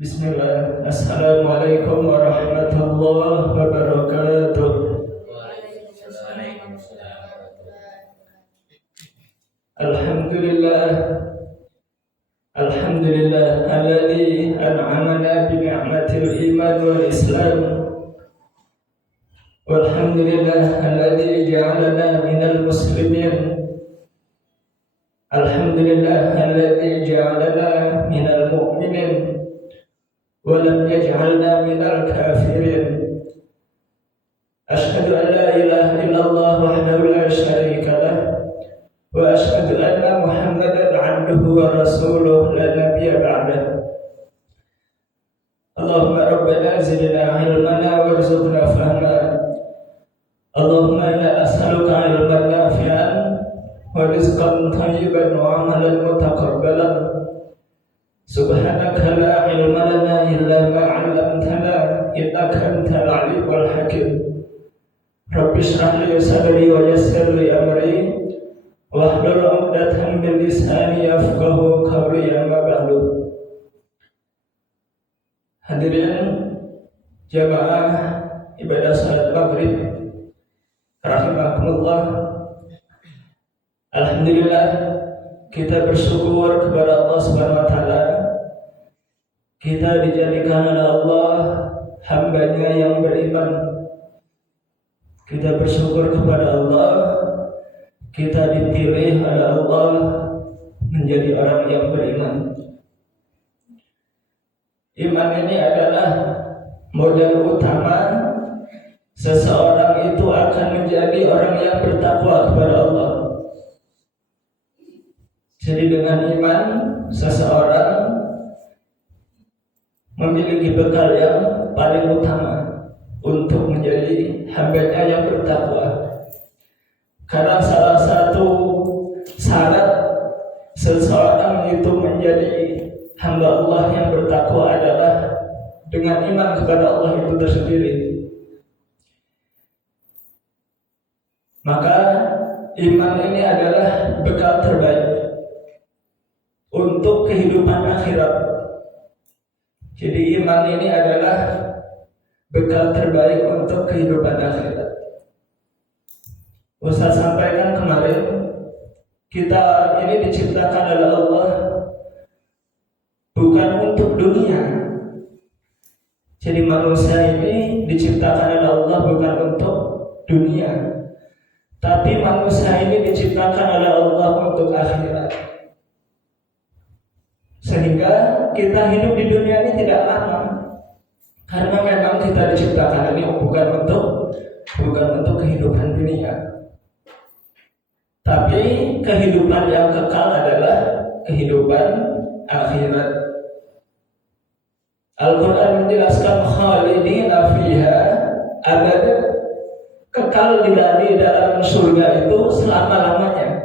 Bismillah. Assalamualaikum warahmatullahi wabarakatuh. Alhamdulillah. Alhamdulillah alladzi an'amana bi ni'matil iman wal islam. Walhamdulillah alladzi ja'alana minal muslimin. Alhamdulillah alladzi ja'alana minal mu'minin ولم يجعلنا من الكافرين. أشهد أن لا إله إلا الله وحده لا شريك له وأشهد أن محمدا عبده ورسوله لا نبي بعده. اللهم ربنا زدنا علما وارزقنا فهما. اللهم إنا نسألك علما نافعا ورزقا طيبا وعملا متقبلا. Subhanaka la ilma lana illa ma 'allamtana innaka antal 'alimul hakim. Rabbi shrah li sadri wa yassir li amri wahlul 'uqdatam min lisani yafqahu qawli amma ba'du. Hadirin jamaah ibadah salat maghrib rahimakumullah. Alhamdulillah kita bersyukur kepada Allah Subhanahu wa taala. Kita dijadikan oleh Allah hamba-Nya yang beriman. Kita bersyukur kepada Allah. Kita dipilih oleh Allah menjadi orang yang beriman. Iman ini adalah modal utama seseorang itu akan menjadi orang yang bertakwa kepada Allah. Jadi dengan iman seseorang memiliki bekal yang paling utama untuk menjadi hamba-Nya yang bertakwa. Karena salah satu syarat seseorang itu menjadi hamba Allah yang bertakwa adalah dengan iman kepada Allah itu tersendiri. Maka iman ini adalah bekal terbaik untuk kehidupan akhirat. Jadi iman ini adalah bekal terbaik untuk kehidupan akhirat. Ustaz sampaikan kemarin, kita ini diciptakan oleh Allah bukan untuk dunia. Jadi manusia ini diciptakan oleh Allah bukan untuk dunia, tapi manusia ini diciptakan oleh Allah untuk akhirat. Sehingga kita hidup di dunia ini tidak lama, karena memang kita diciptakan ini bukan untuk kehidupan dunia, tapi kehidupan yang kekal adalah kehidupan akhirat. Al-Quran menjelaskan khalidina fiha abada, kekal di dalam surga itu selama-lamanya.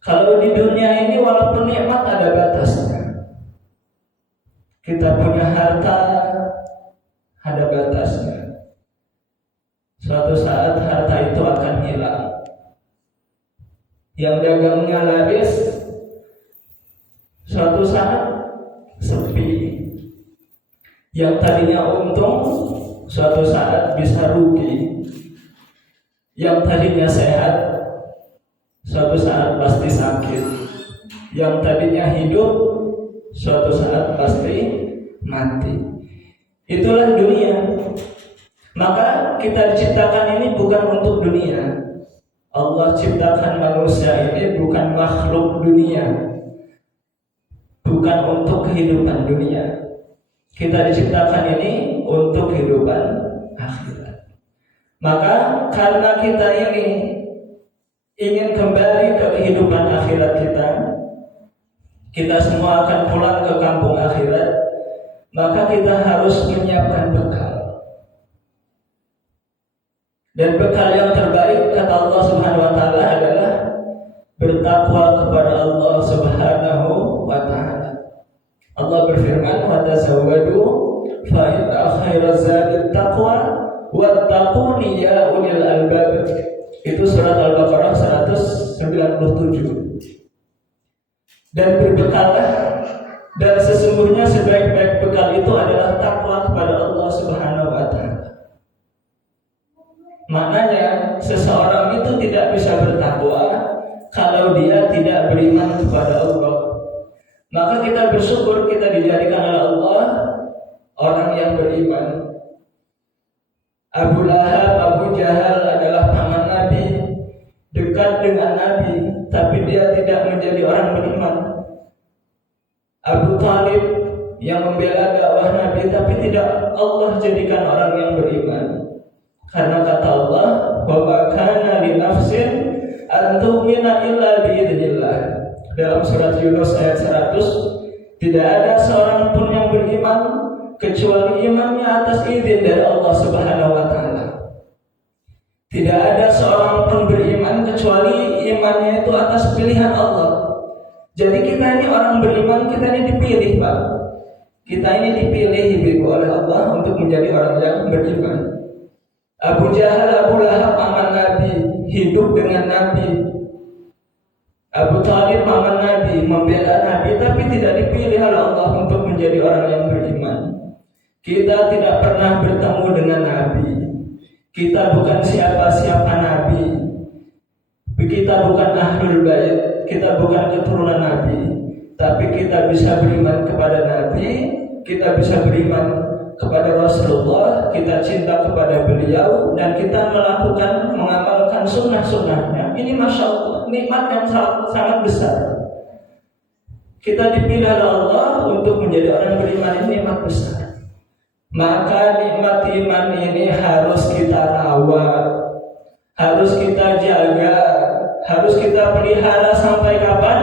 Kalau di dunia ini walaupun nikmat ada batasnya. Kita punya harta ada batasnya. Suatu saat harta itu akan hilang. Yang dagangnya laris, suatu saat sepi. Yang tadinya untung, suatu saat bisa rugi. Yang tadinya sehat, suatu saat pasti sakit. Yang tadinya hidup, suatu saat pasti mati. Itulah dunia. Maka kita diciptakan ini bukan untuk dunia. Allah ciptakan manusia ini bukan makhluk dunia, bukan untuk kehidupan dunia. Kita diciptakan ini untuk kehidupan akhirat. Maka karena kita ini ingin kembali ke kehidupan akhirat kita semua akan pulang ke kampung akhirat, maka kita harus menyiapkan bekal. Dan bekal yang terbaik kata Allah Subhanahu wa taala adalah bertakwa kepada Allah Subhanahu wa taala. Allah berfirman, "Wa tazawwadu fa inna khairaz zadi taqwa wattaquni ya ulil albab." Itu surat Al-Baqarah 197. Dan berbekallah Dan sesungguhnya sebaik-baik bekal itu adalah takwa kepada Allah Subhanahu wa taala. Maknanya seseorang itu tidak bisa bertakwa kalau dia tidak beriman kepada Allah. Maka kita bersyukur kita dijadikan oleh Allah orang yang beriman. Abu Lahab, Abu Jahal adalah paman Nabi, dekat dengan Nabi, tapi dia tidak menjadi orang beriman. Abu Talib yang membela dakwah Nabi, tapi tidak Allah jadikan orang yang beriman. Karena kata Allah, wa ma kana li nafsin an tu'mina illa bi idznillah. Dalam surat Yunus ayat 100, tidak ada seorang pun yang beriman kecuali imannya atas izin dari Allah Subhanahu wa taala. Tidak ada seorang pun beriman kecuali imannya itu atas pilihan Allah. Jadi kita ini orang beriman, kita ini dipilih, Pak. Kita ini dipilih oleh Allah untuk menjadi orang yang beriman. Abu Jahal, Abu Lahab paman Nabi, hidup dengan Nabi. Abu Talib paman Nabi, membela Nabi, tapi tidak dipilih oleh Allah untuk menjadi orang yang beriman. Kita tidak pernah bertemu dengan Nabi. Kita bukan siapa-siapa Nabi. Kita bukan Ahlul Bait, kita bukan keturunan Nabi. Tapi kita bisa beriman kepada Nabi, kita bisa beriman kepada Rasulullah, kita cinta kepada beliau, dan kita mengamalkan sunnah-sunnahnya. Ini Masya Allah, nikmat yang sangat besar. Kita dipilih oleh Allah untuk menjadi orang beriman, ini nikmat besar. Maka nikmat iman ini harus kita rawat, harus kita jaga, harus kita pelihara sampai kapan?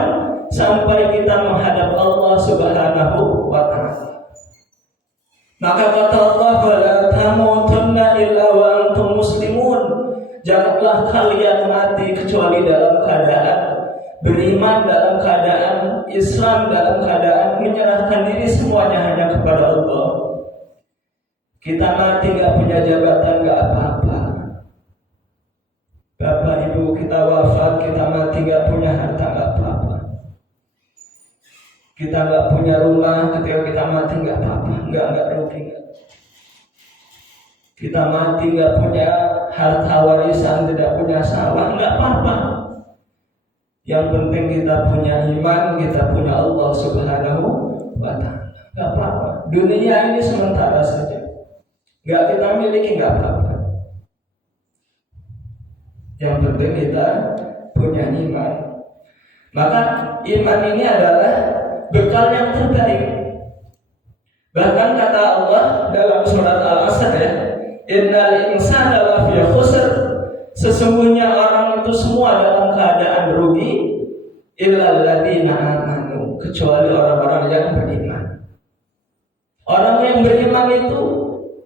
Sampai kita menghadap Allah Subhanahu wa ta'ala. Maka kata Allah, wala tamutunna illa wa antum muslimun. Janganlah kalian mati kecuali dalam keadaan beriman, dalam keadaan Islam, dalam keadaan menyerahkan diri semuanya hanya kepada Allah. Kita mati gak punya jabatan gak apa-apa. Bapak ibu kita wafat, kita mati gak punya harta gak apa-apa. Kita gak punya rumah, ketika kita mati gak apa-apa, gak rugi. Kita mati gak punya harta warisan, tidak punya sawah, gak apa-apa. Yang penting kita punya iman, kita punya Allah Subhanahu wa ta'ala. Gak apa-apa. Dunia ini sementara saja. Gak kita miliki gak apa-apa. Yang penting kita punya iman. Maka iman ini adalah bekal yang terbaik. Bahkan kata Allah dalam surat Al-Asr, ya, innal insana lafi khusr. Sesungguhnya orang itu semua dalam keadaan rugi, illal ladzina amanu, kecuali orang-orang yang beriman. Orang yang beriman itu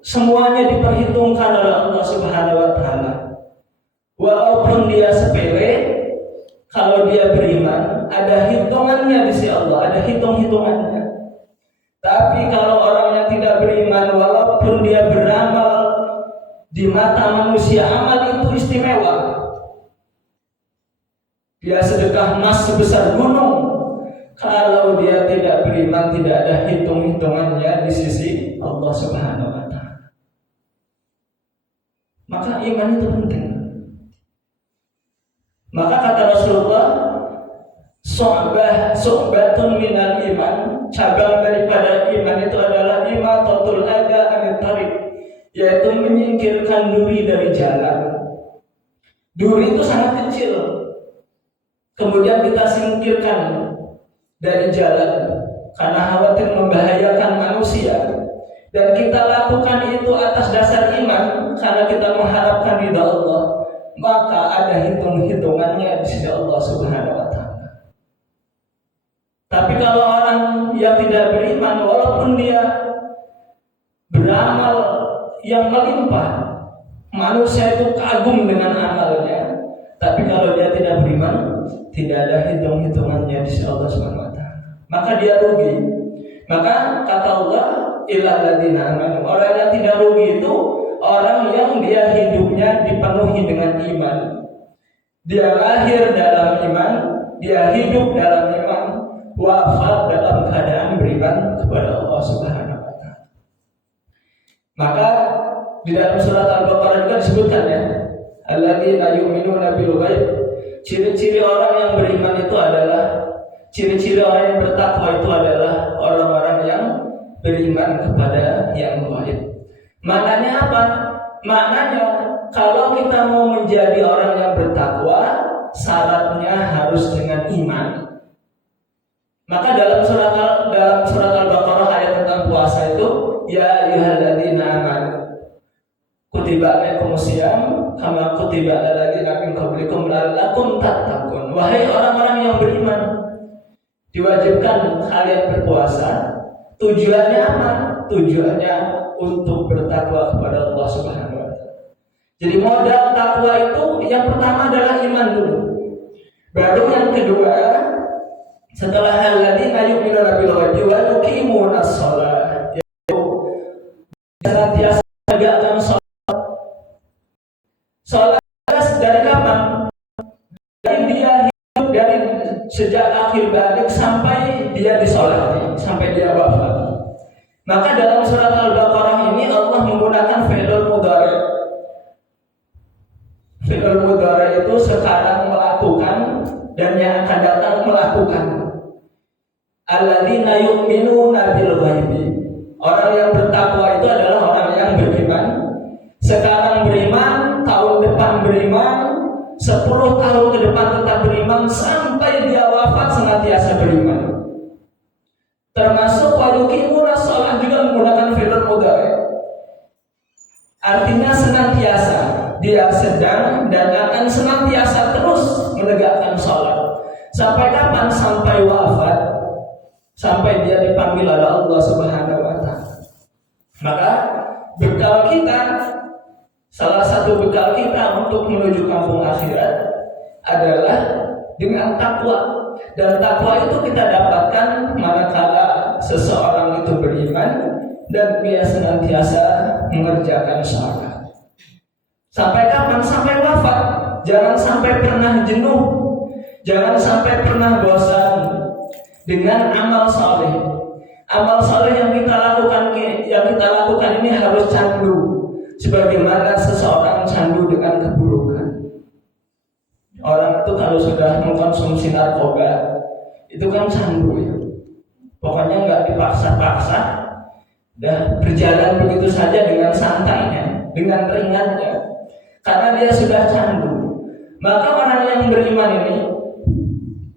semuanya diperhitungkan oleh Allah Subhanahu wa ta'ala. Walaupun dia sepele, kalau dia beriman, ada hitungannya di sisi Allah, ada hitung-hitungannya. Tapi kalau orang yang tidak beriman, walaupun dia beramal, di mata manusia amal itu istimewa. Dia sedekah emas sebesar gunung, kalau dia tidak beriman, tidak ada hitung-hitungannya di sisi Allah Subhanahu wa ta'ala. Maka iman itu penting. Maka kata Rasulullah, su'batun minal iman, cabang daripada iman itu adalah imatatul adha anit tariq, yaitu menyingkirkan duri dari jalan. Duri itu sangat kecil, kemudian kita singkirkan dari jalan karena khawatir membahayakan manusia, dan kita lakukan itu atas dasar iman karena kita mengharapkan ridha Allah. Maka ada hitung-hitungannya di sisi Allah Subhanahu wa ta'ala. Tapi kalau orang yang tidak beriman, walaupun dia beramal yang melimpah, manusia itu kagum dengan amalnya, tapi kalau dia tidak beriman, tidak ada hitung-hitungannya di sisi Allah Subhanahu wa ta'ala, maka dia rugi. Maka kata Allah, illal ladzina amanu, orang yang tidak rugi itu orang yang dia hidupnya dipenuhi dengan iman. Dia lahir dalam iman, dia hidup dalam iman, wafat dalam keadaan beriman kepada Allah Subhanahu wa taala. Maka di dalam surat Al-Baqarah juga disebutkan ya, alladzina yu'minuna bil ghaib. Ciri-ciri orang yang beriman itu adalah, ciri-ciri orang yang bertakwa itu adalah orang-orang yang beriman kepada yang gaib. Maknanya apa? Maknanya kalau kita mau menjadi orang yang bertakwa, syaratnya harus dengan iman. Maka dalam surat Al-Baqarah ayat tentang puasa itu, ya ayyuhalladzina amanu kutiba alaikumus syiyam kama kutiba alal ladzina min qablikum la'allakum tattaqun. Wahai orang-orang yang beriman, diwajibkan kalian berpuasa. Tujuannya apa? Tujuannya untuk bertakwa kepada Allah Subhanahu wa taala. Jadi modal takwa itu yang pertama adalah iman dulu. Baru yang kedua, setelah alladzina yu'minuna bil ghaibi wa yuqimunas shalah, yaitu senantiasa menegakkan salat. Salat dari kapan? Dari dia hidup, dari sejak akhir balik sampai dia disolati, sampai dia wafat. Maka dalam surat Al-Baqarah ini Allah menggunakan fi'il mudhari'. Fi'il mudhari' itu sekarang melakukan dan yang akan datang melakukan. Alladzina yu'minuna bil ghaibi. Orang yang bertakwa itu adalah orang yang beriman. Sekarang beriman, tahun depan beriman, 10 tahun ke depan tetap beriman, sampai dia wafat senantiasa beriman. Termasuk wayuqimunas shalah juga menggunakan fi'il mudhari'. Artinya senantiasa, dia sedang dan akan senantiasa terus menegakkan salat. Sampai kapan? Sampai wafat, sampai dia dipanggil oleh Allah Subhanahu wa taala. Maka bekal kita, salah satu bekal kita untuk menuju kampung akhirat adalah dengan takwa. Dan takwa itu kita dapatkan manakala seseorang itu beriman dan dia senantiasa mengerjakan salat. Sampai kapan? Sampai wafat. Jangan sampai pernah jenuh, jangan sampai pernah bosan dengan amal saleh. Amal saleh yang kita lakukan ini harus candu, sebagaimana seseorang candu dengan keburukan. Orang itu kalau sudah mengkonsumsi narkoba, itu kan candu ya. Pokoknya nggak dipaksa-paksa, dah berjalan begitu saja dengan santainya, dengan ringannya, karena dia sudah candu. Maka orang yang beriman ini,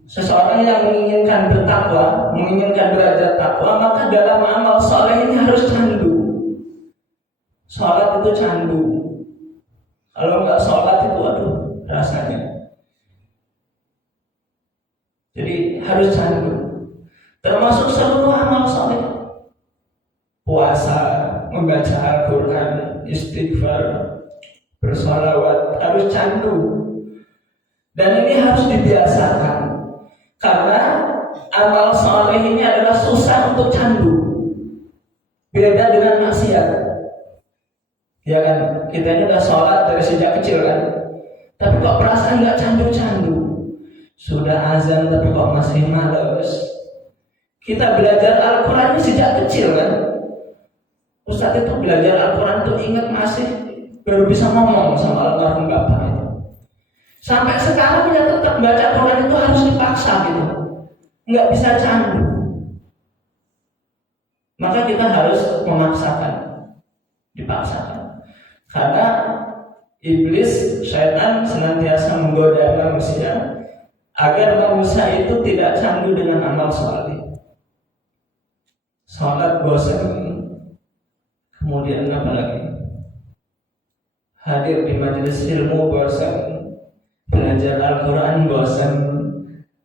seseorang yang menginginkan bertakwa, menginginkan derajat takwa, maka dalam amal soleh ini harus candu. Sholat itu candu. Kalau nggak sholat itu aduh rasanya. Jadi harus candu. Termasuk seluruh amal soleh, puasa, membaca Al-Quran, istighfar, bersolawat, harus candu. Dan ini harus dibiasakan, karena amal soleh ini adalah susah untuk candu. Beda dengan maksiat. Ya kan, kita ini udah sholat dari sejak kecil kan, tapi kok perasaan nggak candu-candu. Sudah azan tapi kok masih males. Kita belajar Al-Quran ini sejak kecil kan. Ustadz itu belajar Al-Quran itu ingat masih baru bisa ngomong sama almarhum bapak itu. Sampai sekarang ya tetap baca Quran itu harus dipaksa gitu, nggak bisa candu. Maka kita harus memaksakan, dipaksakan. Karena iblis, syaitan senantiasa menggoda manusia agar manusia itu tidak candu dengan amal saleh. Salat bosan, kemudian apa lagi? Hadir di majelis ilmu bosan, belajar Al-Quran bosan,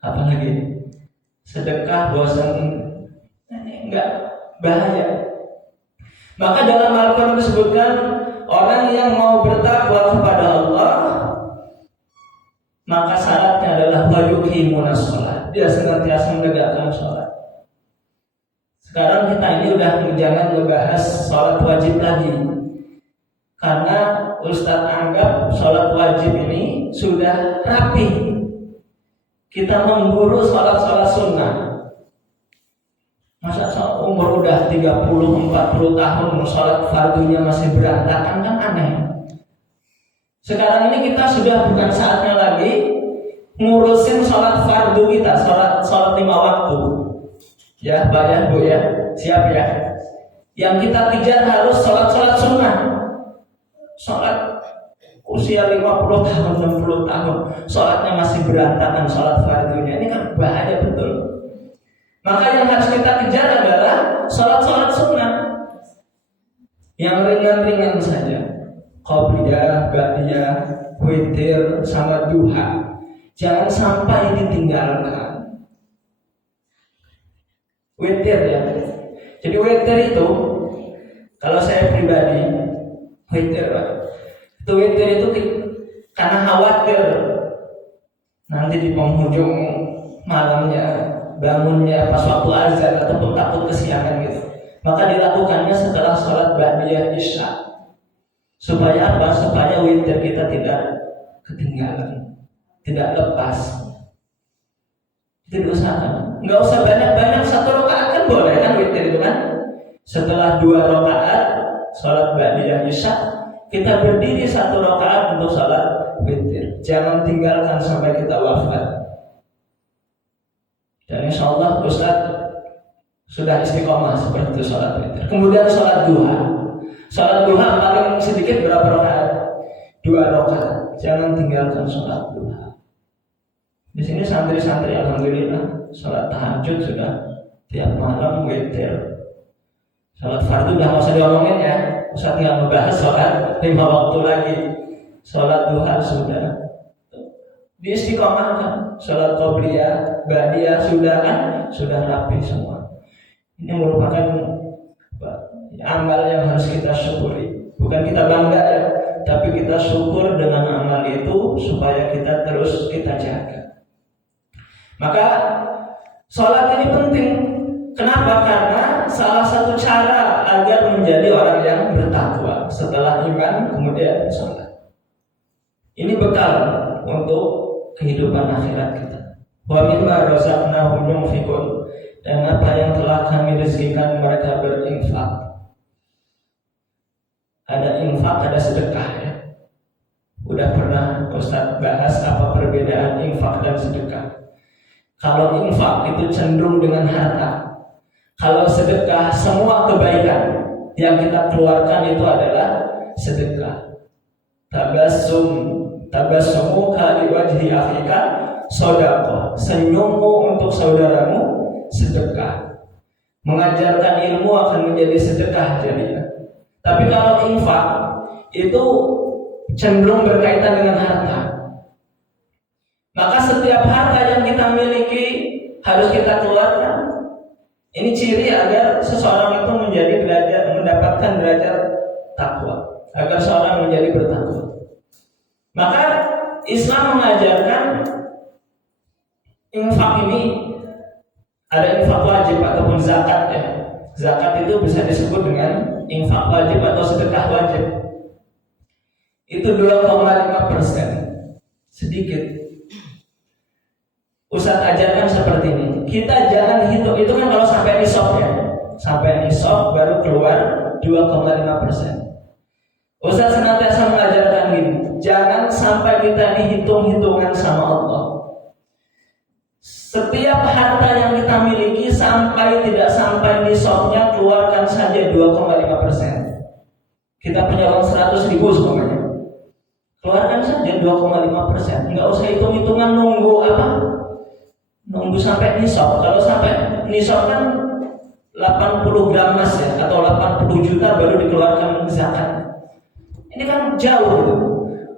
apa lagi? Sedekah bosan, enggak, bahaya. Maka dalam Al-Quran disebutkan orang yang mau bertakwa kepada Allah, maka syaratnya adalah wayuqimunas shalah. Dia senantiasa menegakkan sholat. Sekarang kita ini udah jangan ngebahas sholat wajib lagi, karena Ustadz anggap sholat wajib ini sudah rapi. Kita memburu sholat sunnah. Masa umur udah 30-40 tahun sholat fardunya masih berantakan, kan aneh. Sekarang ini kita sudah bukan saatnya lagi ngurusin sholat fardu kita, sholat 5 waktu. Ya, Pak ya, Bu ya, siap ya. Yang kita kejar harus sholat sunnah. Sholat usia 50 tahun, 60 tahun, sholatnya masih berantakan sholat fardunya. Ini kan bahaya betul. Maka yang harus kita kejar adalah sholat sunnah yang ringan-ringan saja. Qobliyah, ba'diyah, witir, sama duha. Jangan sampai ditinggalkan. Witir ya. Jadi witir itu, kalau saya pribadi, witir itu karena khawatir nanti di penghujung malamnya bangunnya pas waktu azan ataupun takut kesiangan gitu, maka dilakukannya setelah sholat ba'diyah isya. Supaya apa? Supaya witir kita tidak ketinggalan, tidak lepas. Itu diusahakan. Nggak usah banyak-banyak, 1 rakaat kan boleh kan witir itu kan. Setelah 2 rakaat sholat ba'diyah isya, kita berdiri 1 rakaat untuk sholat witir. Jangan tinggalkan sampai kita wafat. Dan insya Allah Ustaz sudah istiqomah seperti itu sholat witir. Kemudian sholat duha. Sholat duha paling sedikit berapa rakaat? 2 rakaat. Jangan tinggalkan sholat duha. Di sini santri-santri alhamdulillah sholat tahajud sudah tiap malam witir. Sholat fardu udah nggak usah diomongin ya. Ustaz nggak membahas sholat 5 waktu lagi. Sholat duha sudah diistiqomahkan. Sholat qobliyah, ba'diyah sudah kan, sudah rapi semua. Ini merupakan amal yang harus kita syukuri. Bukan kita bangga ya, tapi kita syukur dengan amal itu supaya kita terus kita jaga. Maka sholat ini penting. Kenapa? Karena salah satu cara agar menjadi orang yang bertakwa setelah iman kemudian sholat. Ini bekal untuk kehidupan akhirat kita. Wa mimma razaqnahum yunfiqun, dan apa yang telah kami rezekikan mereka berinfak. Ada infak, ada sedekah ya. Udah pernah Ustaz bahas apa perbedaan infak dan sedekah. Kalau infak itu cenderung dengan harta. Kalau sedekah, semua kebaikan yang kita keluarkan itu adalah sedekah. Tabassumu kali wajhi akhika sedekah. Senyummu untuk saudaramu sedekah. Mengajarkan ilmu akan menjadi sedekah jadinya. Tapi kalau infak itu cenderung berkaitan dengan harta. Maka setiap harta yang kita miliki harus kita keluarkan. Ini ciri agar seseorang itu mendapatkan derajat takwa, agar seorang menjadi bertakwa. Maka Islam mengajarkan infak ini ada infak wajib ataupun zakat ya. Zakat itu bisa disebut dengan infak wajib atau sedekah wajib. Itu 2,5%. Sedikit. Ustaz ajarkan seperti ini. Kita jangan hitung, itu kan kalau sampai nisab ya. Sampai nisab baru keluar 2,5%. Ustaz senantiasa mengajarkan gini, jangan sampai kita dihitung-hitungan sama Allah. Setiap harta yang kita miliki tidak sampai nisabnya, keluarkan saja 2,5%. Kita punya uang 100.000 semuanya, keluarkan saja 2,5%. Enggak usah hitung-hitungan nunggu sampai nisab. Kalau sampai nisab kan 80 gram emas ya, atau 80 juta baru dikeluarkan zakat. Ini kan jauh gitu.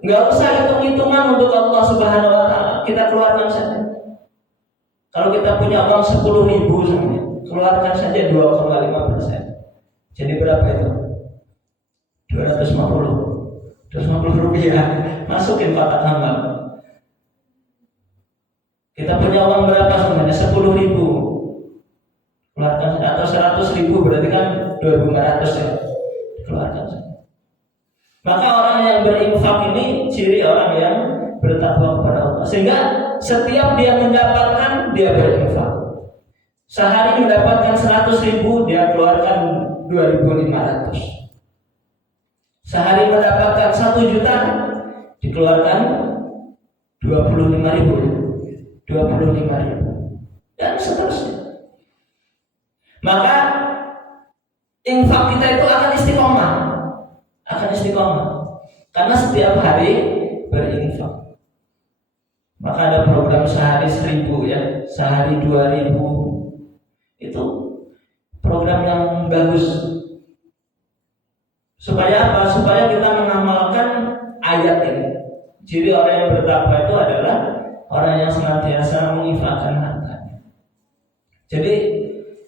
Enggak usah hitung-hitungan untuk Allah Subhanahu wa taala. Kita keluarkan saja. Kalau kita punya uang 10.000 semuanya, keluarkan saja 2,5%. Jadi berapa itu? 250 rupiah. Masukin kotak amal. Kita punya uang berapa semuanya? 10.000. Keluarkan saja. Atau 100.000 berarti kan 2.500 ya. Keluarkan saja. Maka orang yang berinfak ini ciri orang yang bertakwa kepada Allah. Sehingga setiap dia mendapatkan, dia berinfak. Sehari mendapatkan 100.000, dia keluarkan 2.500. Sehari mendapatkan 1 juta, dikeluarkan 25.000, dan seterusnya. Maka infak kita itu akan istiqomah, karena setiap hari berinfak. Maka ada program sehari 1.000 ya, sehari 2.000. Itu program yang bagus. Supaya apa? Supaya kita mengamalkan ayat ini. Jadi orang yang bertakwa itu adalah orang yang senantiasa menginfakkan hartanya. Jadi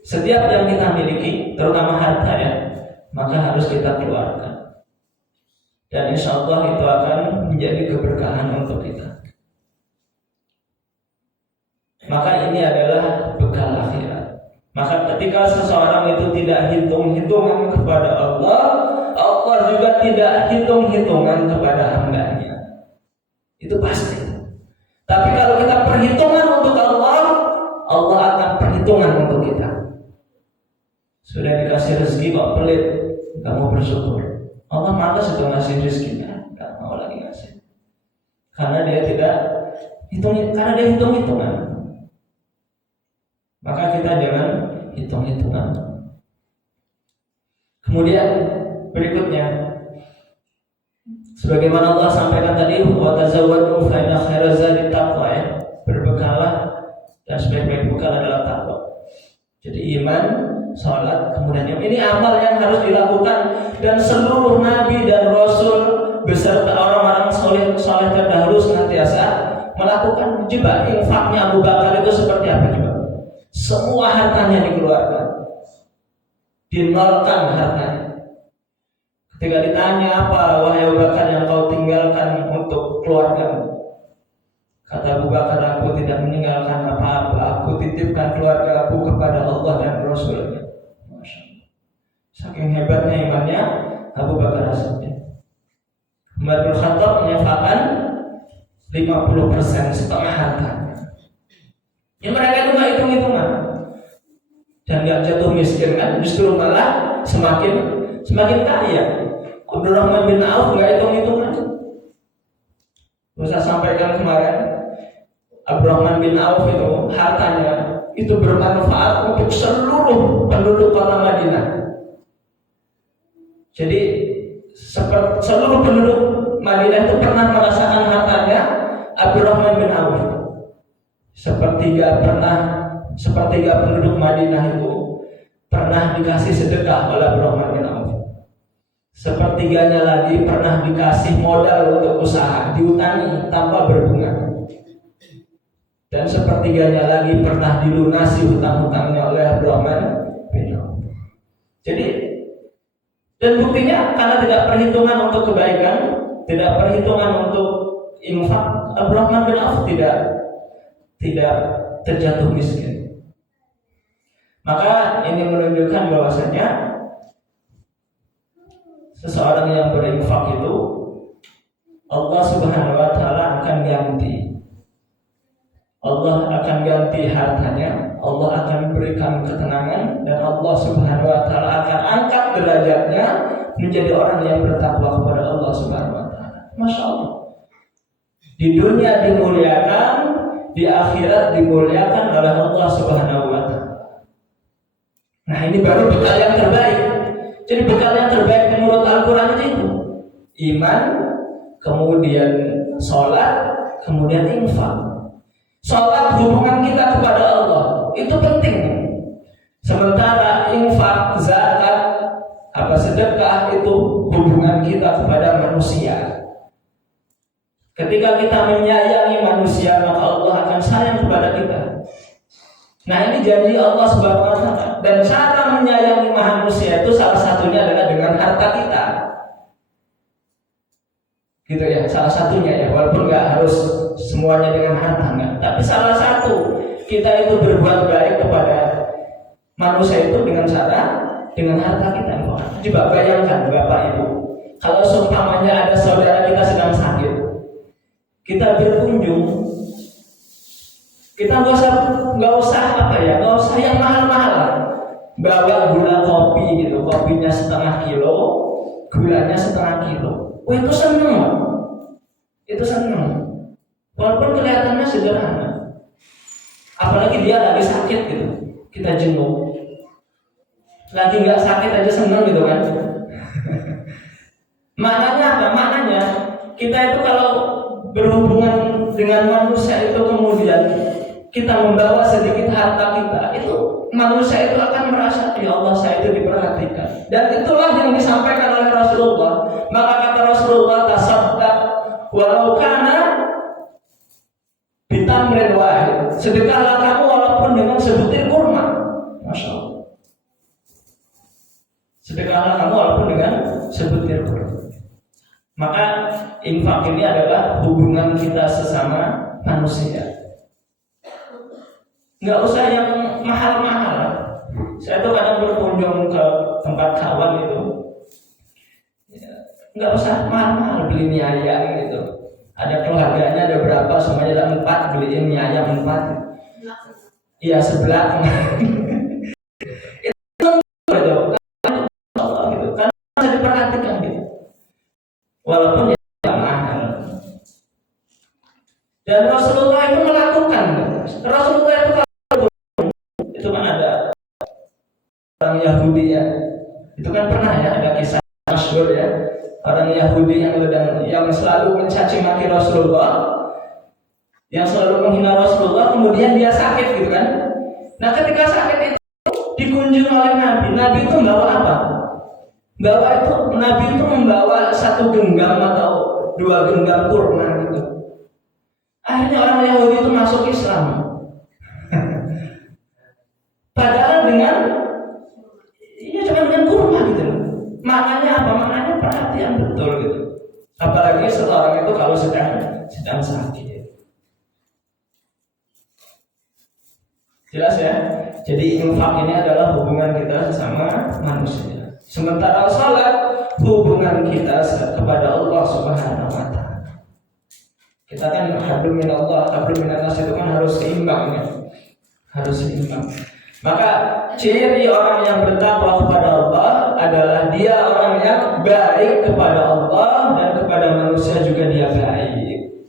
setiap yang kita miliki, terutama harta ya, maka harus kita keluarkan. Dan insya Allah itu akan menjadi keberkahan untuk kita. Maka ini adalah bekal akhirat. Maka ketika seseorang itu tidak hitung-hitungan kepada Allah, Allah juga tidak hitung-hitungan kepada hamba-Nya. Itu pasti. Tapi kalau kita perhitungan untuk Allah, Allah akan perhitungan untuk kita. Sudah dikasih rezeki kok pelit, nggak mau bersyukur. Allah malas itu ngasih rezekinya, nggak mau lagi ngasih. Karena dia tidak hitung-hitungan. Maka kita jangan hitung-hitungan. Kemudian berikutnya, sebagaimana Allah sampaikan tadi, wa tazawwadu fa inna khairaz zadi taqwa, ya. Berbekalah dan sebaik-baik bekal adalah takwa. Jadi iman, salat, kemudian ini amal yang harus dilakukan, dan seluruh nabi dan rasul beserta orang-orang soleh terdahulu senantiasa melakukan. Coba infaknya Abu Bakar itu seperti apa coba? Semua hartanya dikeluarkan, dinolkan hartanya. Ketika ditanya, apa wahai Abu Bakar yang kau tinggalkan untuk keluargamu? Kata Abu Bakar, aku tidak meninggalkan apa-apa. Aku titipkan keluarga aku kepada Allah dan Rasulnya. Masya Allah. Saking hebatnya imannya Abu Bakar As-Siddiq. Umar bin Khattab menyafakkan 50%, setengah hartanya. Ini mereka itu nggak hitung-hitungan dan nggak jatuh miskin kan, justru malah semakin kaya. Abdurrahman bin Auf nggak hitung-hitungan. Saya sampaikan kemarin, Abdurrahman bin Auf itu hartanya itu bermanfaat untuk seluruh penduduk kota Madinah. Jadi seluruh penduduk Madinah itu pernah merasakan hartanya Abdurrahman bin Auf. Sepertiga penduduk Madinah itu pernah dikasih sedekah oleh Abdurrahman bin Auf. Sepertiganya lagi pernah dikasih modal untuk usaha, diutangi tanpa berbunga. Dan sepertiganya lagi pernah dilunasi hutang-hutangnya oleh Abdurrahman bin Auf. Jadi, dan buktinya karena tidak perhitungan untuk kebaikan, tidak perhitungan untuk infak, Abdurrahman bin Auf tidak terjatuh miskin. Maka ini menunjukkan bahwasanya seseorang yang berinfak itu Allah Subhanahu wa taala akan ganti. Allah akan ganti hartanya, Allah akan berikan ketenangan, dan Allah Subhanahu wa taala akan angkat derajatnya menjadi orang yang bertakwa kepada Allah Subhanahu wa taala. Masya Allah. Di dunia dimuliakan, di akhirat dimuliakan oleh Allah Subhanahu wa taala. Nah, ini baru bekal yang terbaik. Jadi bekal yang terbaik menurut Al-Qur'an itu iman, kemudian salat, kemudian infak. Salat hubungan kita kepada Allah itu penting. Sementara infak, zakat, sedekah itu hubungan kita kepada manusia. Ketika kita menyayangi manusia, maka Allah akan sayang kepada kita. Nah, ini janji Allah Subhanahu wa taala. Dan cara menyayangi manusia itu salah satunya adalah dengan harta kita. Gitu ya, salah satunya ya, walaupun nggak harus semuanya dengan harta, enggak. Tapi salah satu kita itu berbuat baik kepada manusia itu dengan harta kita. Coba bayangkan Bapak Ibu, kalau seumpamanya ada saudara kita sedang sakit, kita berkunjung Kita nggak usah apa ya, nggak usah yang mahal-mahal. Bawa gula kopi gitu, kopinya setengah kilo, gulanya setengah kilo. Oh itu seneng, itu seneng. Walaupun kelihatannya sederhana. Apalagi dia lagi sakit gitu, kita jenguk. Lagi nggak sakit aja seneng gitu kan. Maknanya apa? Maknanya kita itu kalau berhubungan dengan manusia itu kemudian kita membawa sedikit harta kita, itu manusia itu akan merasa ya Allah saya itu diperhatikan. Dan itulah yang disampaikan oleh Rasulullah. Maka kata Rasulullah, tasaddaq walau kana bitamrin wahid, sedekahlah kamu walaupun dengan sebutir kurma. Masya Allah. Sedekahlah kamu walaupun dengan sebutir kurma. Maka infak ini adalah hubungan kita sesama manusia. Nggak usah yang mahal-mahal. Saya tuh kadang berkunjung ke tempat kawan itu, nggak usah mahal-mahal beli mie ayam gitu. Ada keluarganya ada berapa, semuanya ada 4, beliin mie ayam 4. Iya sebelah. Itu gitu. Karena bisa diperhatikan gitu. Walaupun ya mahal. Dan Rasulullah itu melakukan. Rasulullah itu kan ada orang Yahudi ya. Itu kan pernah ya ada kisah masyhur ya. Orang Yahudi yang selalu mencaci maki Rasulullah, yang selalu menghina Rasulullah, kemudian dia sakit gitu kan. Nah ketika sakit itu dikunjung oleh Nabi. Nabi itu membawa apa? Nabi itu membawa 1 genggam atau 2 genggam kurma gitu. Akhirnya orang Yahudi itu masuk Islam. Padahal cuma dengan kurma gitu. Maknanya apa? Maknanya perhatian betul gitu. Apalagi seorang itu kalau sedang sakit. Jelas ya? Jadi infak ini adalah hubungan kita sesama manusia. Sementara salat hubungan kita kepada Allah Subhanahu wa taala. Kita kan hablum minallah, hablum minannas itu kan harus seimbang ya. Harus seimbang. Maka ciri orang yang bertakwa kepada Allah adalah dia orang yang baik kepada Allah dan kepada manusia juga dia baik.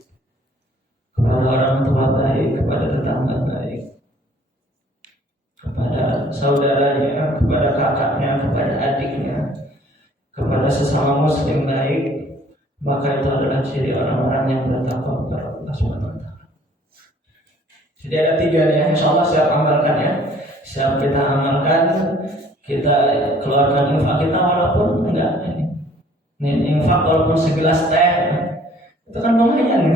Kepada orang tua baik, kepada tetangga baik, kepada saudaranya, kepada kakaknya, kepada adiknya, kepada sesama muslim baik. Maka itu adalah ciri orang-orang yang bertakwa kepada Allah SWT. Jadi ada 3 nih ya, insya Allah siap amalkan ya. Siap kita amalkan, kita keluarkan infak kita walaupun enggak ini infak walaupun segelas teh itu kan lumayan.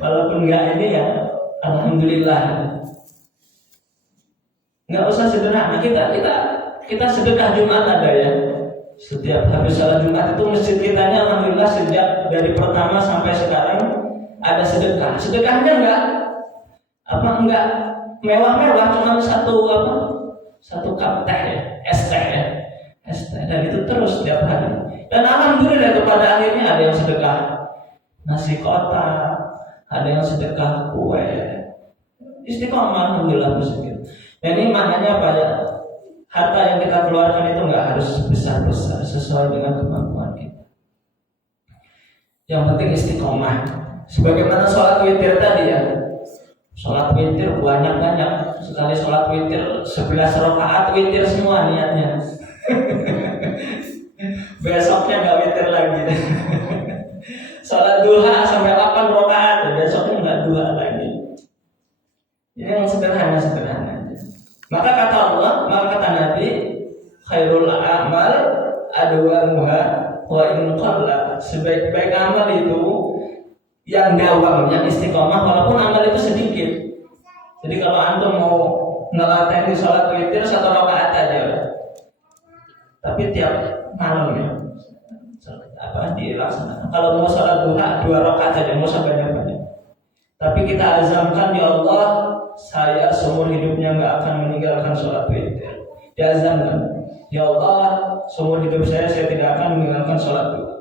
Walaupun enggak ini ya alhamdulillah. Enggak usah sederhana, kita sedekah Jumat ada ya. Setiap habis salat Jumat itu masjid kitanya alhamdulillah sejak dari pertama sampai sekarang ada sedekah. Sedekahnya enggak mewah-mewah, cuma satu cup teh ya, es teh dan itu terus setiap hari. Dan alhamdulillah kepada akhirnya ada yang sedekah nasi kotak, ada yang sedekah kue. Istiqomah alhamdulillah begitu. Dan ini maknanya apa ya? Harta yang kita keluarkan itu nggak harus besar-besar, sesuai dengan kemampuan kita. Yang penting istiqomah. Sebagaimana sholat witir tadi ya. Sholat witir banyak-banyak. Sekali sholat witir 11 rakaat witir semua niatnya. Besoknya gak witir lagi. Sholat duha sampai 8 rakaat, besoknya gak duha lagi. Ini yang sederhana. Maka kata Allah, maka kata Nabi, khairul a'mal adwamuha wa in qalla. Sebaik-baik amal itu yang dawam, yang istiqomah walaupun amal itu sedikit. Jadi kalau antum mau ngelatih di sholat witir 1 rakaat aja, tapi tiap malam ya dilaksanakan. Kalau mau sholat duha 2 rakaat aja, mau sebanyak-banyak. Tapi kita azamkan ya Allah, saya seumur hidupnya nggak akan meninggalkan sholat witir. Diazamkan, ya Allah, seumur hidup saya tidak akan meninggalkan sholat duha,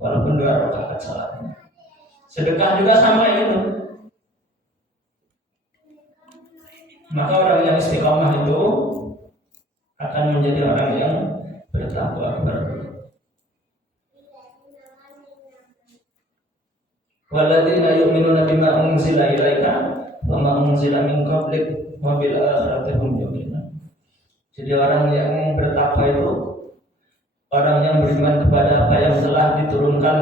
walaupun 2 rakaat sholatnya. Sedekah juga sama itu. Maka orang yang istiqomah itu akan menjadi orang yang bertakwa. Walladzina yu'minuna bima unzila ilaika wa ma unzila min qablik wa bil akhirati hum yuqinun. Jadi orang yang bertakwa itu orang yang beriman kepada apa yang telah diturunkan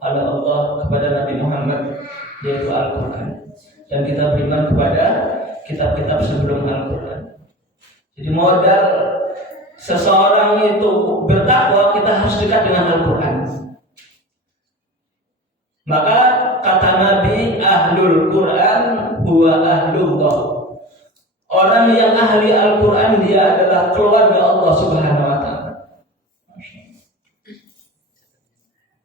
oleh Allah kepada Nabi Muhammad, yaitu Al-Quran, dan kita beriman kepada kitab-kitab sebelum Al-Quran. Jadi modal seseorang itu bertakwa, kita harus dekat dengan Al-Quran. Maka kata Nabi, ahlul Quran huwa ahlullah. Orang yang ahli Al-Quran dia adalah keluarga Allah Subhanahu wa ta'ala.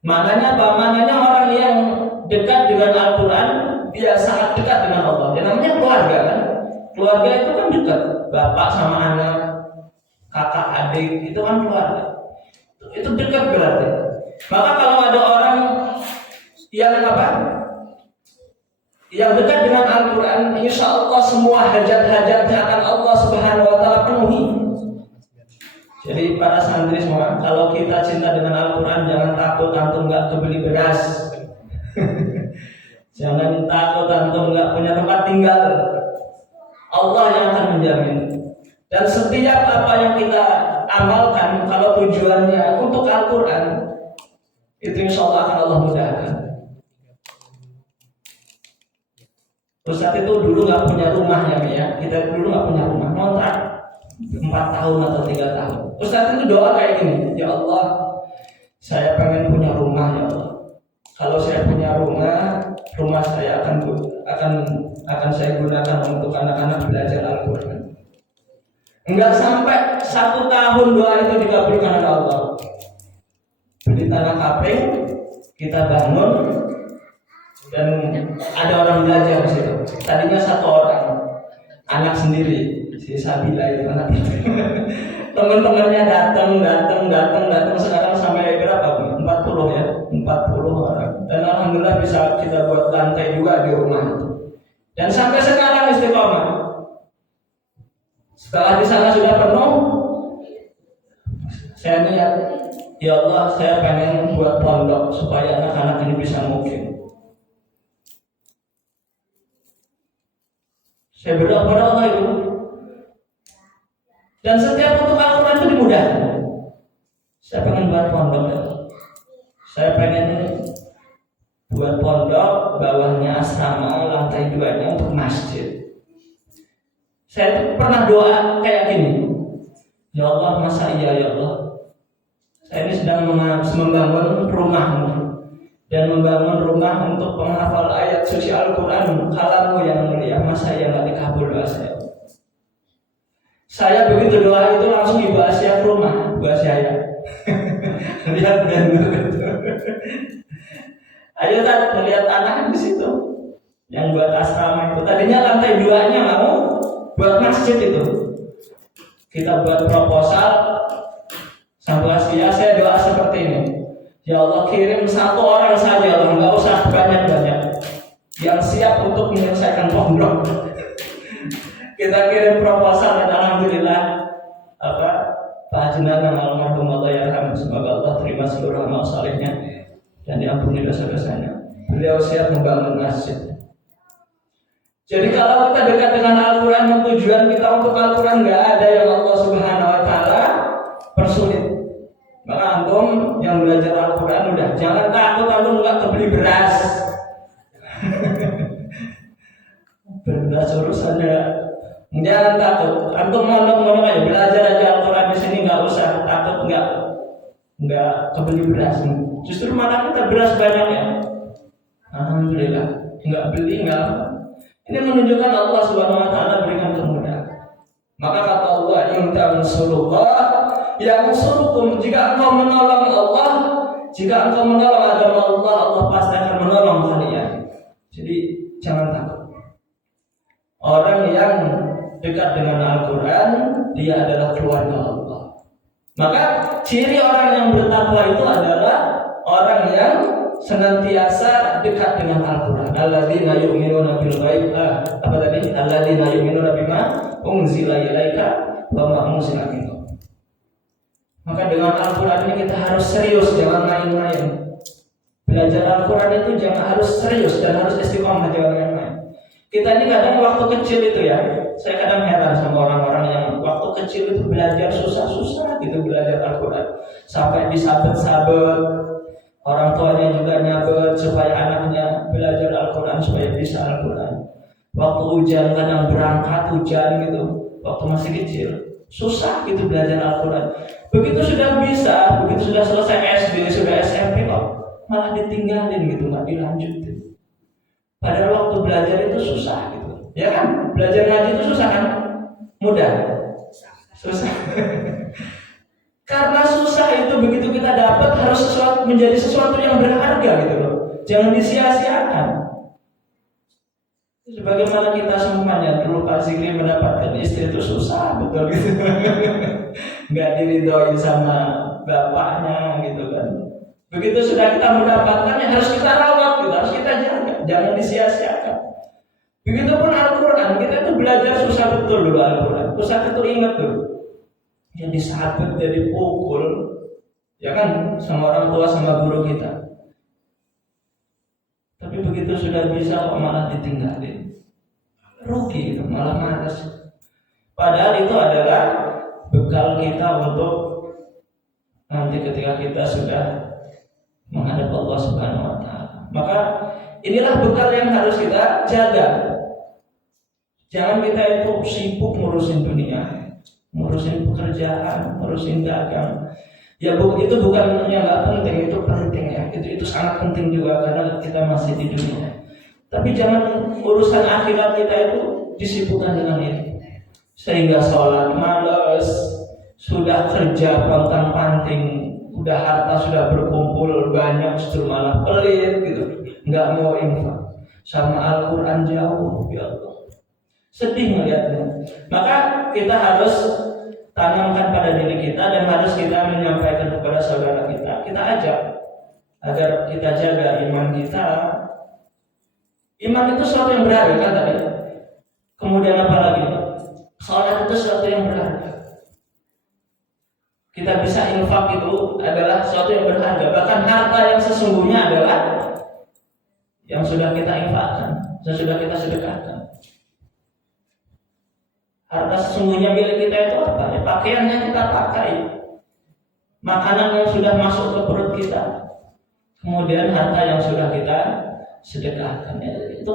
Maknanya apa? Maknanya orang yang dekat dengan Al-Quran dia sangat dekat dengan Allah. Yang namanya keluarga kan? Keluarga itu kan dekat, bapak sama anak, kakak adik, itu kan keluarga. Itu dekat berarti. Maka kalau ada orang yang apa? Yang dekat dengan Al-Quran, insya Allah semua hajat-hajatnya akan Allah Subhanahu wa ta'ala penuhi. Jadi para santri semua, kalau kita cinta dengan Al-Quran, jangan takut antum nggak kebeli beras. Jangan takut antum nggak punya tempat tinggal. Allah yang akan menjamin. Dan setiap apa yang kita amalkan, kalau tujuannya untuk Al-Quran, itu insya Allah akan Allah mudahkan. Ustaz itu dulu nggak punya rumah ya, kita dulu nggak punya rumah, kontrak 4 tahun atau 3 tahun. Ustaz itu doa kayak gini, ya Allah, saya pengen punya rumah ya Allah. Kalau saya punya rumah saya akan saya gunakan untuk anak-anak belajar Al-Quran. Enggak sampai 1 tahun doa itu dikabulkan oleh Allah. Beli tanah kaping, kita bangun, dan ada orang belajar di situ. Tadinya 1 orang, anak sendiri, si Sabila itu anak itu. Teman-temannya datang. Sekarang sampai berapa? 40 ya, 40 orang. Dan alhamdulillah bisa kita buat lantai juga di rumah itu. Dan sampai sekarang istiqomah. Setelah di sana sudah penuh, saya niat, ya Allah, saya pengen buat pondok supaya anak-anak ini bisa mukim. Saya berdoa kepada Allah itu. Dan setiap untuk Al-Quran itu dimudahkan. Saya pengen buat pondok ya. Saya pengen buat pondok, bawahnya asrama, lantai 2-nya untuk masjid. Saya itu pernah doa kayak gini, ya Allah, masa iya ya Allah, saya ini sedang membangun rumahmu, dan membangun rumah untuk penghafal ayat suci Al-Quran, kalammu yang mulia, masa iya gak dikabul doa saya. Saya begitu doa itu langsung dibawa siap rumah, buat saya. Lihat benar itu. Ayo tak melihat anak di situ yang buat asrama itu. Tadinya lantai 2-nya mau buat masjid itu. Kita buat proposal sampai Asia. Saya doa seperti ini. Ya Allah, kirim 1 orang saja, Allah, nggak usah banyak-banyak, yang siap untuk menyelesaikan pondok. Kita kirim proposal dan alhamdulillah Pak Haji Nanang almarhum Allah yarham, semoga Allah terima seluruh amal salehnya dan diampuni dosa-dosanya. Beliau siap membangun masjid. Jadi kalau kita dekat dengan Al-Quran, tujuan kita untuk Al-Quran, nggak ada yang Allah Subhanahu wa ta'ala persulit. Maka antum yang belajar Al-Quran udah jangan takut antum nggak kebeli beras. Beras urusannya. Jangan takut, antum mondok aja, belajar aja Al-Quran di sini, nggak usah takut nggak kebeli beras. Justru malah kita beras banyak ya. Alhamdulillah, nggak beli nggak. Ini menunjukkan Allah Subhanahu Wa Taala berikan kemudahan. Maka kata Allah, in tansurullah yansurukum, jika engkau menolong Allah, jika engkau menolong agama Allah, Allah pasti akan menolong kalian. Jadi jangan takut. Orang yang dekat dengan Al-Quran, dia adalah keluarga Allah. Maka ciri orang yang bertakwa itu adalah orang yang senantiasa dekat dengan Al-Quran. Alladzina yu'minuna bil ghaib. Apa tadi? Alladzina yu'minuna bima unzila ilaika wa ma unzila min qabl. Maka dengan Al-Quran ini kita harus serius, jangan main-main. Belajar Al-Quran itu jangan harus serius dan harus istiqomah, jangan main-main. Kita ini kadang waktu kecil itu ya, saya kadang heran sama orang-orang yang waktu kecil itu belajar susah-susah gitu belajar Al-Quran. Sampai disabet-sabet, orang tuanya juga nyabet supaya anaknya belajar Al-Quran, supaya bisa Al-Quran. Waktu hujan kadang berangkat hujan gitu, waktu masih kecil susah gitu belajar Al-Quran. Begitu sudah bisa, begitu sudah selesai SD, sudah SMP kok malah ditinggalin gitu, nggak dilanjutin. Padahal waktu belajar itu susah gitu, ya kan? Belajar ngaji itu susah kan? Mudah? Susah. Karena susah itu begitu kita dapat harus menjadi sesuatu yang berharga gitu loh. Jangan disia-siakan. Sebagaimana kita semuanya dulu Pak Zikri mendapatkan istri itu susah betul gitu. Nggak diridhoi sama bapaknya gitu kan. Begitu sudah kita mendapatkannya harus kita rawat gitu, harus kita jaga, jangan disia-siakan. Begitupun Al-Quran, kita itu belajar susah betul dulu Al-Quran. Susah itu ingat tuh, yang disabet jadi pukul, ya kan, sama orang tua sama guru kita. Tapi begitu sudah bisa kok malah ditinggalin, rugi itu, malah malas. Padahal itu adalah bekal kita untuk nanti ketika kita sudah menghadap Allah Subhanahu wa Ta'ala. Maka inilah bekal yang harus kita jaga. Jangan kita itu sibuk ngurusin dunia, ngurusin pekerjaan, ngurusin dagang. Ya itu bukannya nggak penting, itu penting ya. Itu sangat penting juga karena kita masih di dunia. Tapi jangan urusan akhirat kita itu disibukkan dengan itu. Sehingga sholat malas, sudah kerja pantang-panting, udah harta sudah berkumpul banyak, justru malah pelit gitu, nggak mau infak. Sama Al-Quran jauh, ya Allah. Sedih melihatnya. Maka kita harus tanamkan pada diri kita dan harus kita menyampaikan kepada saudara kita. Kita ajak agar kita jaga iman kita. Iman itu sesuatu yang berharga kan tadi. Kemudian apa lagi? Salat itu sesuatu yang berharga. Kita bisa infak itu adalah sesuatu yang berharga. Bahkan harta yang sesungguhnya adalah yang sudah kita infakkan, yang sudah kita sedekahkan. Harta sesungguhnya milik kita itu apa? Ya, pakaian yang kita pakai, makanan yang sudah masuk ke perut kita, kemudian harta yang sudah kita sedekahkan. Ya, itu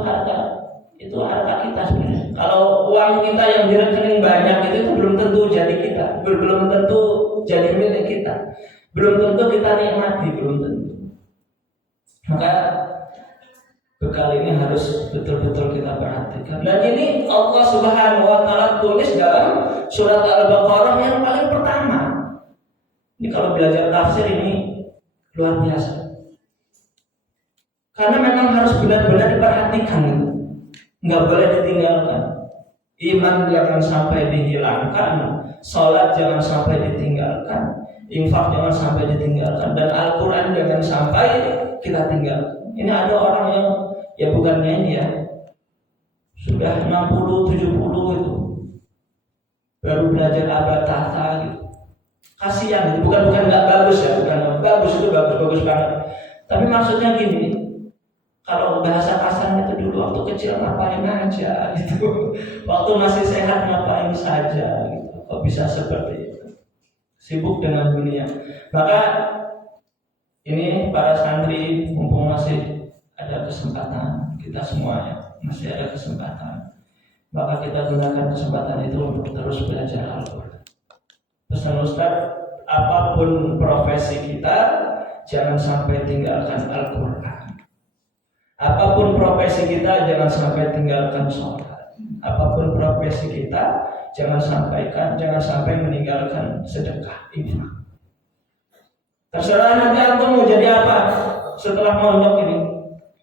harta kita sebenarnya. Kalau uang kita yang di rekening banyak itu belum tentu jadi kita, belum tentu jadi milik kita, belum tentu kita nikmati, belum tentu. Maka bekal ini harus betul-betul kita perhatikan. Dan ini Allah Subhanahu wa Ta'ala tulis dalam surat Al-Baqarah yang paling pertama. Ini kalau belajar tafsir ini luar biasa. Karena memang harus benar-benar diperhatikan itu. Nggak boleh ditinggalkan. Iman jangan sampai dihilangkan, sholat jangan sampai ditinggalkan, infak jangan sampai ditinggalkan, dan Al-Quran jangan sampai kita tinggalkan. Ini ada orang yang ya bukannya ini ya, sudah 60-70 itu baru belajar abatata gitu. Kasihan gitu, bukan nggak bagus ya, bukan bagus, itu bagus banget. Tapi maksudnya gini, kalau bahasa kasarnya itu dulu waktu kecil ngapain aja gitu, waktu masih sehat ngapain saja gitu, kok bisa seperti itu, sibuk dengan dunia. Maka ini para santri mumpung masih ada kesempatan, kita semuanya masih ada kesempatan, maka kita gunakan kesempatan itu untuk terus belajar Al-Quran. Pesan Ustaz, apapun profesi kita, jangan sampai tinggalkan Al-Quran. Apapun profesi kita, jangan sampai tinggalkan sholat. Apapun profesi kita, jangan sampai meninggalkan sedekah, infak. Terserah nanti antum mau jadi apa setelah mondok ini.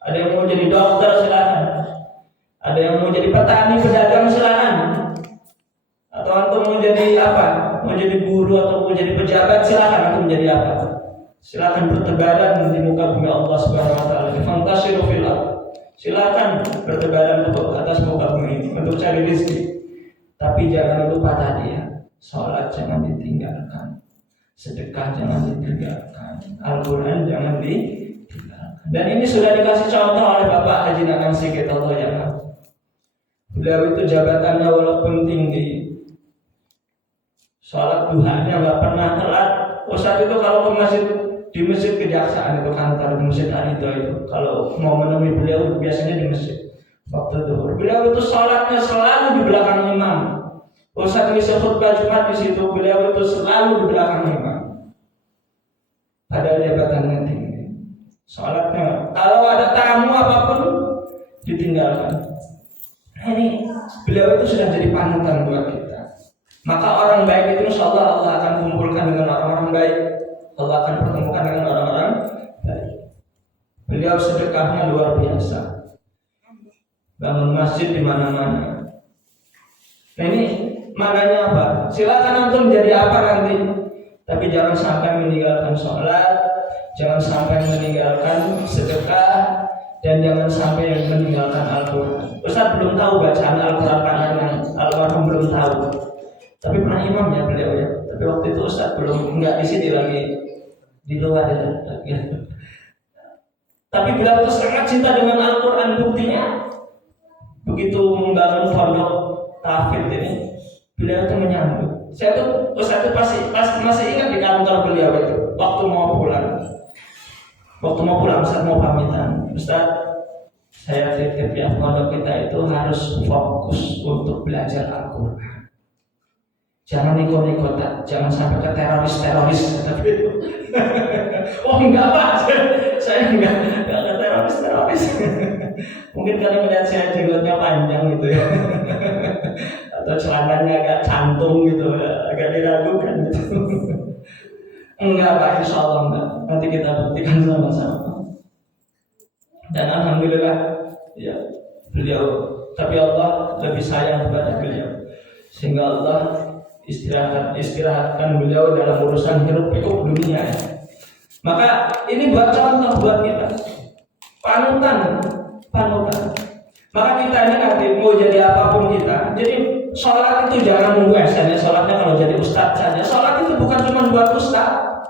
Ada yang mau jadi dokter, silakan. Ada yang mau jadi petani, pedagang, silakan. Atau antum mau jadi apa? Mau jadi guru atau mau jadi pejabat, silakan antum jadi apa. Silakan bertebaran di muka bumi Allah Subhanahu wa taala. Fantasiru fil ardh. Silakan bertebaran untuk atas muka bumi untuk cari rezeki. Tapi jangan lupa tadi ya, sholat jangan ditinggalkan, sedekah jangan ditinggalkan, Al-Quran jangan ditinggalkan. Dan ini sudah dikasih contoh oleh Bapak Haji Nanang Sikit Allah ya. Beliau itu jabatannya walaupun tinggi, sholat duhanya nggak pernah telat. Ustaz itu kalau ke masjid, di masjid Kejaksaan itu kantor di masjid Arido itu, kalau mau menemui beliau biasanya di masjid waktu zuhur. Beliau itu sholatnya selalu di belakang imam. Ustaz bisa khutbah Jumat di situ, beliau itu selalu di belakang imam. Padahal jabatannya tinggi. Sholatnya kalau ada tamu apapun ditinggalkan. Ini beliau itu sudah jadi panutan buat kita. Maka orang baik itu insya Allah akan kumpulkan dengan orang-orang baik. Allah akan pertemukan dengan orang-orang baik. Beliau sedekahnya luar biasa. Bangun masjid di mana-mana. Nah ini maknanya apa? Silakan antum menjadi apa nanti, tapi jangan sampai meninggalkan sholat, jangan sampai meninggalkan sedekah, dan jangan sampai meninggalkan Al-Quran. Ustaz belum tahu bacaan Al-Quran panjang, almarhum belum tahu. Tapi pernah imam ya beliau ya. Tapi waktu itu Ustaz belum, enggak di sini lagi, di luar ya. Tapi beliau itu sangat cinta dengan Al-Quran. Buktinya begitu membangun pondok tahfidz ini, beliau itu menyambut. Saya tuh Ustaz itu masih ingat di kantor beliau itu waktu mau pulang. Ustaz mau pamitan. Ustaz, saya titip ya, pondok kita itu harus fokus untuk belajar Al-Quran. Jangan ikut-ikutan, jangan sampai ke teroris. Oh enggak Pak, saya enggak ke teroris. Mungkin kalian melihat saya jenggotnya panjang gitu ya, atau celananya agak cantung gitu, agak diragukan gitu. Enggak Pak, insya Allah enggak. Nanti kita buktikan sama-sama. Dan alhamdulillah ya beliau, tapi Allah lebih sayang kepada beliau, sehingga Allah istirahatkan beliau dalam urusan hiruk pikuk dunia ya. Maka ini buat contoh buat kita, panutan. Maka kita ini nanti mau jadi apapun kita, jadi sholat itu jangan nunggu SN. Sholatnya kalau jadi ustadz saja. Sholat itu bukan cuma buat ustadz.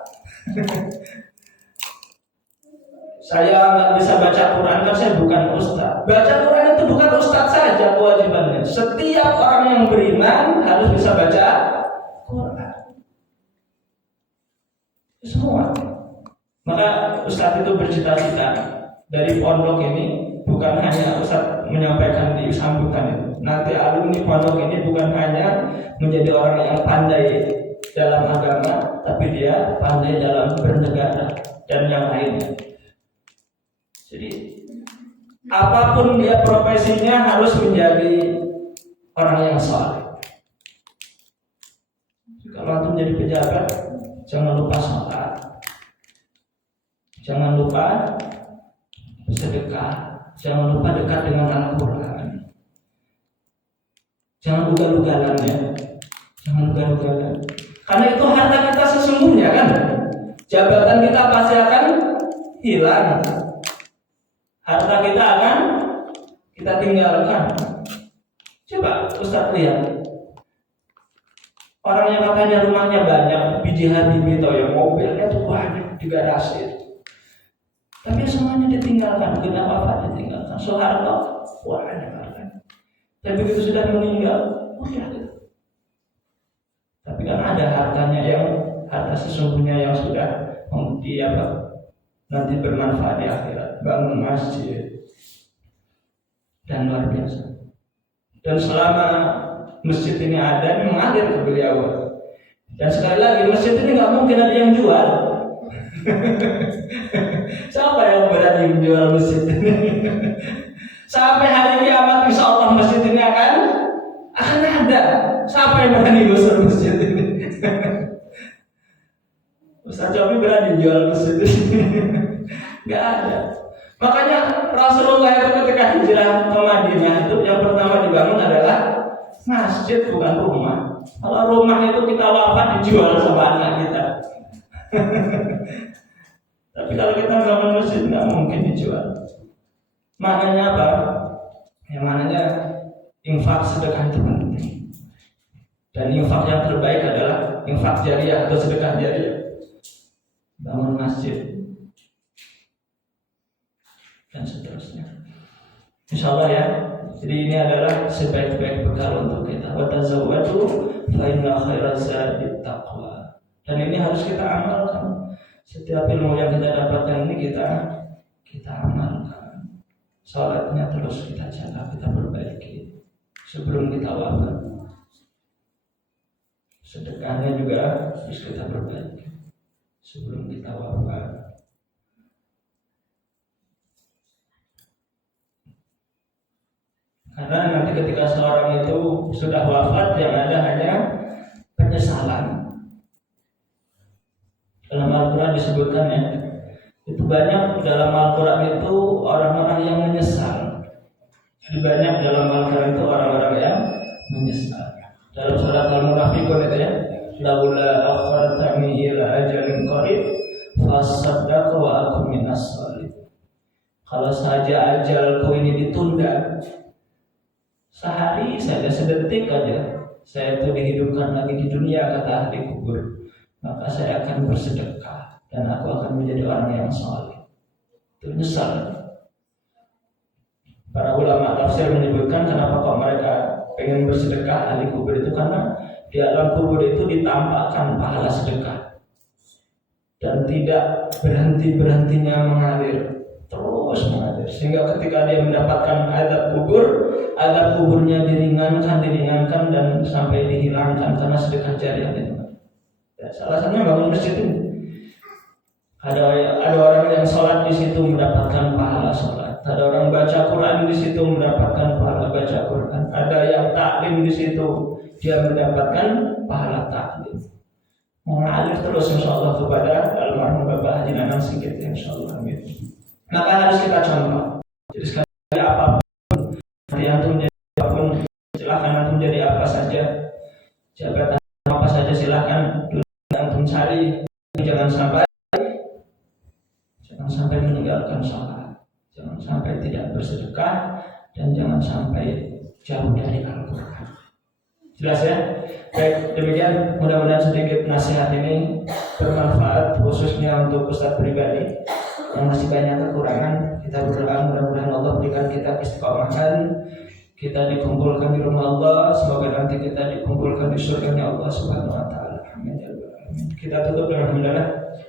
Saya nggak bisa baca Quran kan saya bukan ustadz. Baca Quran itu bukan ustadz saja kewajibannya. Setiap orang yang beriman harus bisa baca Quran. Semua. Maka ustadz itu bercita-cita dari pondok ini bukan hanya ustadz menyampaikan di sambutan itu. Nanti alumni pondok ini bukan hanya menjadi orang yang pandai dalam agama, tapi dia pandai dalam bernegara dan yang lainnya. Jadi apapun dia profesinya harus menjadi orang yang saleh. Kalau antum menjadi pejabat, jangan lupa sholat, jangan lupa bersedekah, jangan lupa dekat dengan Al-Quran, jangan ugal-ugalan ya, jangan ugal-ugalan. Karena itu harta kita sesungguhnya kan. Jabatan kita pasti akan hilang. Harta kita akan kita tinggalkan. Coba Ustaz lihat, orang yang katanya rumahnya banyak, biji Habibie atau yang mobilnya tuh banyak di garasi, tapi semuanya ditinggalkan. Kenapa Pak ditinggalkan? Soeharto banyak kan. Tapi begitu sudah meninggal, ya. Tapi kan ada hartanya yang harta sesungguhnya yang sudah nanti bermanfaat di akhirat, bangun masjid dan luar biasa. Dan selama masjid ini ada, ini mengalir ke beliau. Dan sekali lagi masjid ini nggak mungkin ada yang jual. Siapa yang berani menjual masjid ini? Sampai hari kiamat insya Allah masjid ini akan ada. Siapa yang berani gusur masjid ini? Ustaz Cobi berani jual masjid ini? Gak ada. Makanya Rasulullah itu ketika hijrah ke Madinah itu yang pertama dibangun adalah masjid, bukan rumah. Kalau rumah itu kita wafat dijual sama anak kita. Tapi kalau kita bangun masjid nggak mungkin dijual. Maknanya apa? Ya maknanya infak sedekah itu penting. Dan infak yang terbaik adalah infak jariah atau sedekah jariah. Bangun masjid dan seterusnya. Insya Allah ya. Jadi ini adalah sebaik-baik bekal untuk kita. Wa tazawwadu fa inna khairaz zadi taqwa. Dan ini harus kita amalkan. Setiap ilmu yang kita dapatkan ini kita amalkan. Salatnya terus kita jaga, kita perbaiki sebelum kita wafat. Sedekahnya juga harus kita perbaiki sebelum kita wafat. Karena nanti ketika seorang itu sudah wafat, yang ada hanya penyesalan. Dalam Al-Quran disebutkan ya, itu banyak dalam Al-Quran itu orang-orang yang menyesal. Jadi banyak dalam Al-Quran itu orang-orang yang menyesal. Dalam surat Al-Munafiqun itu ya, laula akhartani ila ajalin qarib fasaddaqu wa akum minas shalihin. Kalau saja ajalku ini ditunda sehari saja, sedetik aja, saya itu dihidupkan lagi di dunia, kata ahli kubur, maka saya akan bersedekah dan aku akan menjadi orang yang saleh. Itu nyesal. Para ulama tafsir menyebutkan kenapa kok mereka pengen bersedekah ahli kubur itu, karena di alam kubur itu ditampakkan pahala sedekah dan tidak berhentinya mengalir, terus mengalir, sehingga ketika dia mendapatkan azab kuburnya diringankan dan sampai dihilangkan karena sedekah jariah itu. Ya, salah satunya bangun masjid ini. Ada orang yang sholat di situ mendapatkan pahala sholat. Ada orang baca Quran di situ mendapatkan pahala baca Quran. Ada yang taklim di situ, dia mendapatkan pahala taklim. Mengalir terus insyaallah kepada almarhum Bapak Haji Nanang Sigit insyaallah. Amin. Maka harus kita contoh. Jadi sekali apapun antum menjadi apapun, silahkan antum jadi apa saja, jabatan apa saja silahkan antum cari. Jangan sampai meninggalkan sholat, jangan sampai tidak bersedekah, dan jangan sampai jauh dari Al-Quran. Jelas ya? Baik, demikian mudah-mudahan sedikit nasihat ini bermanfaat khususnya untuk ustadz pribadi yang masih banyak kekurangan. Kita berdoa mudah-mudahan Allah berikan kita istiqomahan, kita dikumpulkan di rumah Allah, semoga nanti kita dikumpulkan di surganya Allah Subhanahu wa taala. Amin. Kita tutup dengan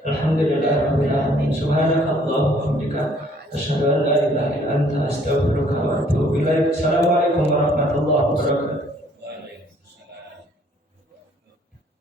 alhamdulillah rabbil alamin. Subhanakallahumma wa bihamdika asyhadu an la ilaha illa anta astaghfiruka wa atubu ilaik. Assalamualaikum warahmatullahi wabarakatuh.